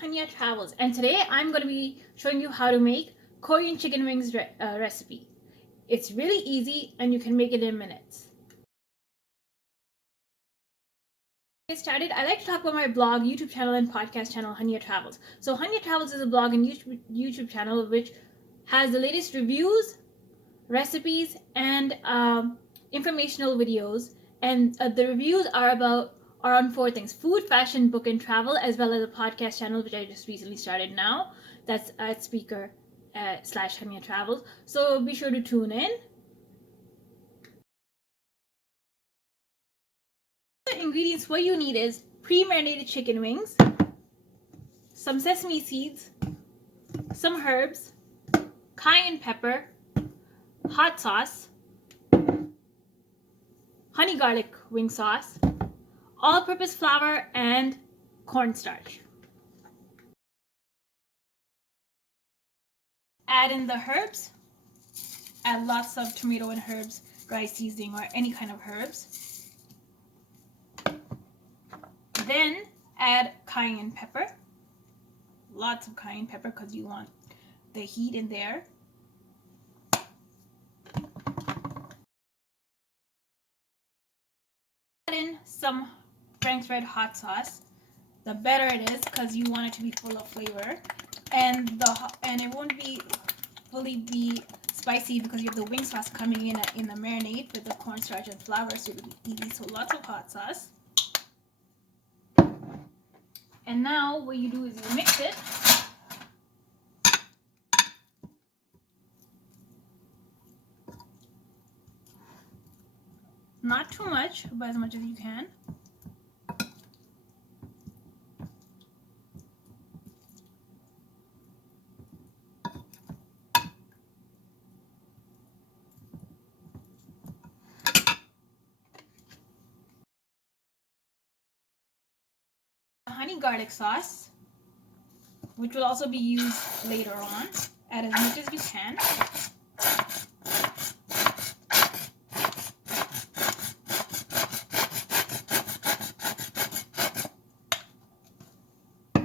Hunyah Travels, and today I'm going to be showing you how to make Korean chicken wings recipe. It's really easy and you can make it in minutes. To get started, I like to talk about my blog, YouTube channel, and podcast channel, Hunyah Travels. So Hunyah Travels is a blog and YouTube channel which has the latest reviews, recipes, and informational videos. And the reviews are on four things: food, fashion, book, and travel, as well as a podcast channel which I just recently started now. That's at speaker slash Hunyah Travels. So be sure to tune in. The ingredients what you need is pre-marinated chicken wings, some sesame seeds, some herbs, cayenne pepper, hot sauce, honey garlic wing sauce, all-purpose flour, and cornstarch. Add in the herbs. Add lots of tomato and herbs, dry seasoning, or any kind of herbs. Then add cayenne pepper. Lots of cayenne pepper because you want the heat in there. Add in some Frank's Red hot sauce. The better it is because you want it to be full of flavor, and it won't be fully spicy because you have the wing sauce coming in the marinade with the cornstarch and flour, so it'll be easy. So lots of hot sauce. And now what you do is you mix it. Not too much, but as much as you can. Honey garlic sauce, which will also be used later on. Add as much as you can.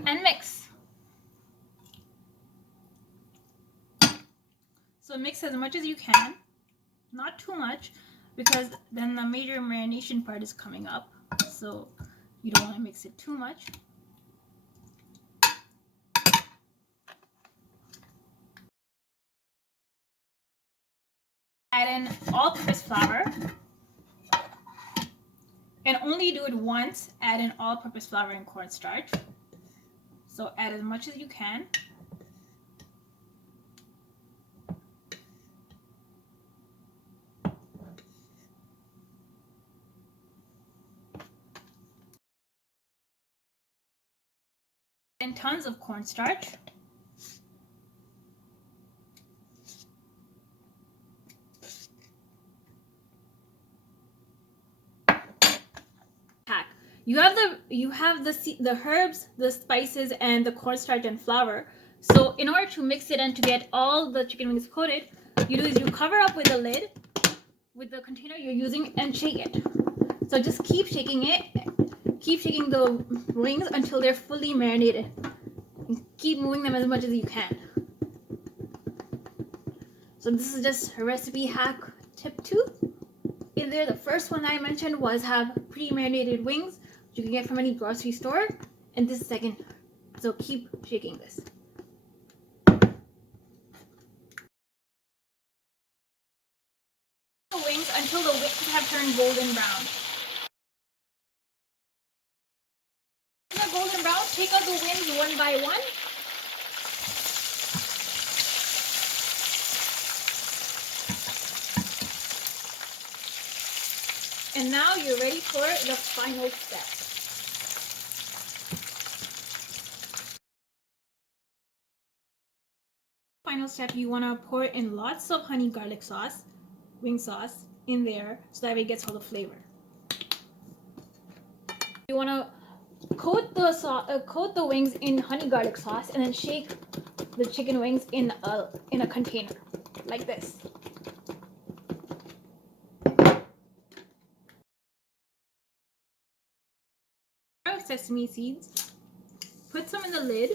And mix. So mix as much as you can, not too much, because then the major marination part is coming up. So you don't want to mix it too much. Add in all-purpose flour, and only do it once. Add in all-purpose flour and cornstarch. So add as much as you can. And tons of cornstarch. You have the herbs, the spices, and the cornstarch and flour. So in order to mix it and to get all the chicken wings coated, you cover up with a lid with the container you're using and shake it. So just keep shaking it. Keep shaking the wings until they're fully marinated. And keep moving them as much as you can. So this is just a recipe hack tip 2. In there, the first one I mentioned was have pre-marinated wings, which you can get from any grocery store, and this is second. So keep shaking this. The wings until the wings have turned golden brown. When they're golden brown, take out the wings one by one. And now you're ready for the final step. Final step, you want to pour in lots of honey garlic sauce, wing sauce, in there so that way it gets all the flavor. You want to coat the wings in honey garlic sauce and then shake the chicken wings in a container like this. Sesame seeds. put some in the lid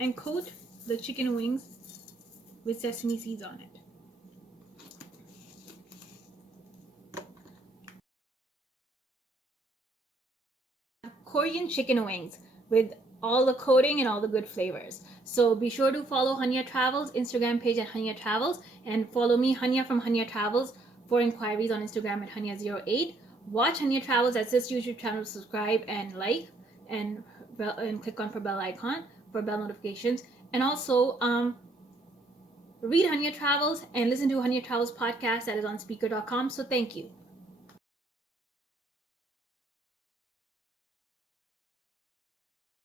and coat the chicken wings with sesame seeds on it. Korean chicken wings with all the coating and all the good flavors. So be sure to follow Hunyah Travels Instagram page at Hunyah Travels, and follow me, Hunyah from Hunyah Travels, for inquiries on Instagram at Hunyah08. Watch Hunyah Travels at this YouTube channel, subscribe and like, and click on for bell icon for bell notifications. And also read Hunyah Travels and listen to Hunyah Travels podcast that is on speaker.com. So thank you.